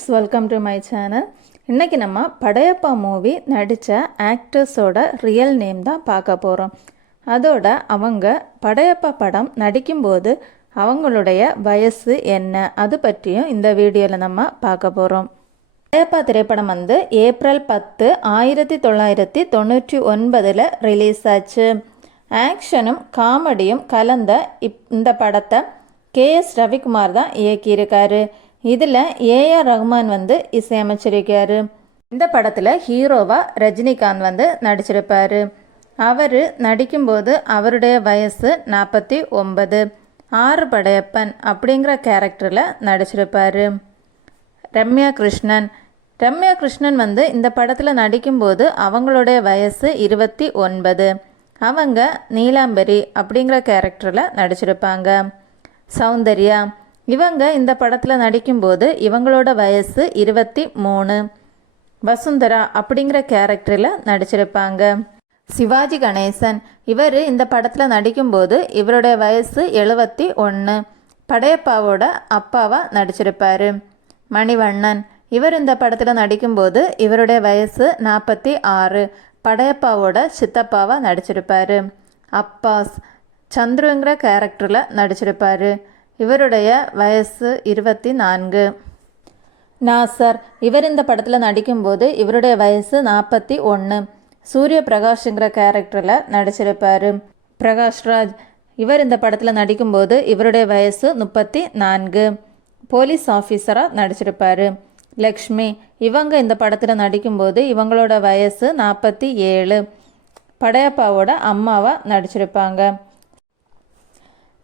Friends, welcome to my channel. இன்றைக்கி நம்ம Padayappa movie நடித்த ஆக்டர்ஸோட ரியல் நேம் தான் பார்க்க போகிறோம். அதோட அவங்க படையப்பா படம் நடிக்கும்போது அவங்களுடைய வயசு என்ன, அது பற்றியும் இந்த வீடியோவில் நம்ம பார்க்க போகிறோம். படையப்பா திரைப்படம் ஏப்ரல் 10, 1999 ரிலீஸ் ஆச்சு. ஆக்ஷனும் காமெடியும் கலந்த இந்த படத்தை KS ரவிக்குமார் தான் இயக்கியிருக்காரு. இதில் AR ரஹ்மான் இசையமைச்சிருக்காரு. இந்த படத்தில் ஹீரோவாக ரஜினிகாந்த் நடிச்சிருப்பார். அவர் நடிக்கும்போது அவருடைய வயசு 49. 6 படையப்பன் அப்படிங்கிற கேரக்டரில் நடிச்சிருப்பார். ரம்யா கிருஷ்ணன் இந்த படத்தில் நடிக்கும்போது அவங்களுடைய வயசு 29. அவங்க நீலாம்பரி அப்படிங்கிற கேரக்டரில் நடிச்சிருப்பாங்க. சௌந்தர்யா இவங்க இந்த படத்தில் நடிக்கும்போது இவங்களோட வயசு 23. வசுந்தரா அப்படிங்கிற கேரக்டரில் நடிச்சிருப்பாங்க. சிவாஜி கணேசன் இவர் இந்த படத்தில் நடிக்கும்போது இவருடைய வயசு 71. படையப்பாவோட அப்பாவாக நடிச்சிருப்பார். மணிவண்ணன் இவர் இந்த படத்தில் நடிக்கும்போது இவருடைய வயசு 46. படையப்பாவோட சித்தப்பாவாக நடிச்சிருப்பார். அப்பாஸ் சந்துருங்கிற கேரக்டரில் நடிச்சிருப்பார். இவருடைய வயசு 24. நாசர் இவர் இந்த படத்தில் நடிக்கும்போது இவருடைய வயசு 41. சூரிய பிரகாஷ்ங்கிற கேரக்டரில் நடிச்சிருப்பார். பிரகாஷ்ராஜ் இவர் இந்த படத்தில் நடிக்கும்போது இவருடைய வயசு 34. போலீஸ் ஆஃபீஸராக நடிச்சிருப்பார். லக்ஷ்மி இவங்க இந்த படத்தில் நடிக்கும்போது இவங்களோட வயசு 47. படையப்பாவோட அம்மாவாக நடிச்சிருப்பாங்க.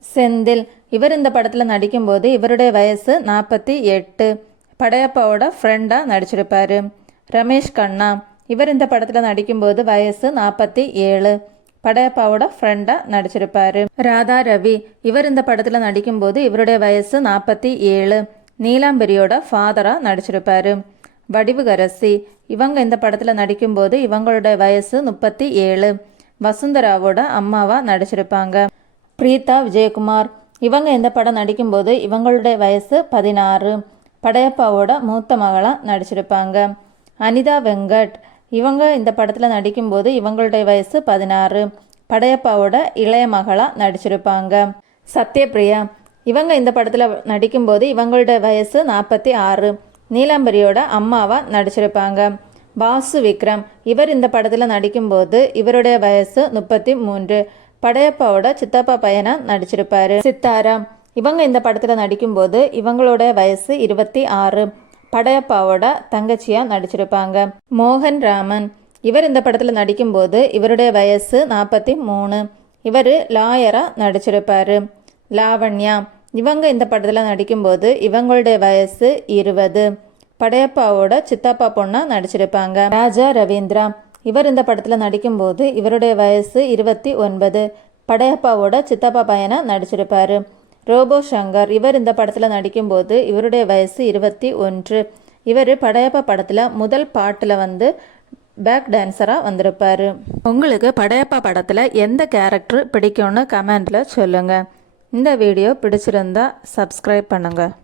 செந்தில் இவர் இந்த படத்தில் நடிக்கும்போது இவருடைய வயசு 48. படையப்பாவோட ஃப்ரெண்டாக நடிச்சிருப்பார். ரமேஷ் கண்ணா இவர் இந்த படத்தில் நடிக்கும்போது வயசு 47. படையப்பாவோட ஃப்ரெண்டாக நடிச்சிருப்பார். ராதா ரவி இவர் இந்த படத்தில் நடிக்கும்போது இவருடைய வயசு 47. நீலாம்பரியோட ஃபாதராக நடிச்சிருப்பார். வடிவுகரசி இவங்க இந்த படத்தில் நடிக்கும்போது இவங்களோட வயசு 37. வசுந்தராவோட அம்மாவாக நடிச்சிருப்பாங்க. பிரீதா விஜயகுமார் இவங்க இந்த படம் நடிக்கும்போது இவங்களுடைய வயசு 16. படையப்பாவோட மூத்த மகளாக நடிச்சிருப்பாங்க. அனிதா வெங்கட் இவங்க இந்த படத்தில் நடிக்கும்போது இவங்களுடைய வயசு 16. படையப்பாவோட இளைய மகளாக நடிச்சிருப்பாங்க. சத்யபிரியா இவங்க இந்த படத்தில் நடிக்கும்போது இவங்களுடைய வயசு 46. நீலாம்பரியோட அம்மாவாக நடிச்சிருப்பாங்க. வாசு விக்ரம் இவர் இந்த படத்தில் நடிக்கும்போது இவருடைய வயசு 33. படையப்பாவோட சித்தப்பா பையனாக நடிச்சிருப்பார். சித்தாரா இவங்க இந்த படத்தில் நடிக்கும்போது இவங்களோட வயசு 26. படையப்பாவோட தங்கச்சியாக நடிச்சிருப்பாங்க. மோகன் ராமன் இவர் இந்த படத்தில் நடிக்கும்போது இவருடைய வயசு 43. இவர் லாயராக நடிச்சிருப்பார். லாவண்யா இவங்க இந்த படத்தில் நடிக்கும்போது இவங்களுடைய வயசு 20. படையப்பாவோட சித்தப்பா பொண்ணாக நடிச்சிருப்பாங்க. ராஜா ரவீந்திரா இவர் இந்த படத்தில் நடிக்கும்போது இவருடைய வயசு 29. படையப்பாவோட சித்தப்பா பையனாக நடிச்சிருப்பார். ரோபோ சங்கர் இவர் இந்த படத்தில் நடிக்கும்போது இவருடைய வயசு 21. இவர் படையப்பா படத்தில் முதல் பாட்டில் பேக் டான்ஸராக வந்திருப்பார். உங்களுக்கு படையப்பா படத்தில் எந்த கேரக்டர் பிடிக்கும்னு கமெண்டில் சொல்லுங்கள். இந்த வீடியோ பிடிச்சிருந்தா சப்ஸ்கிரைப் பண்ணுங்கள்.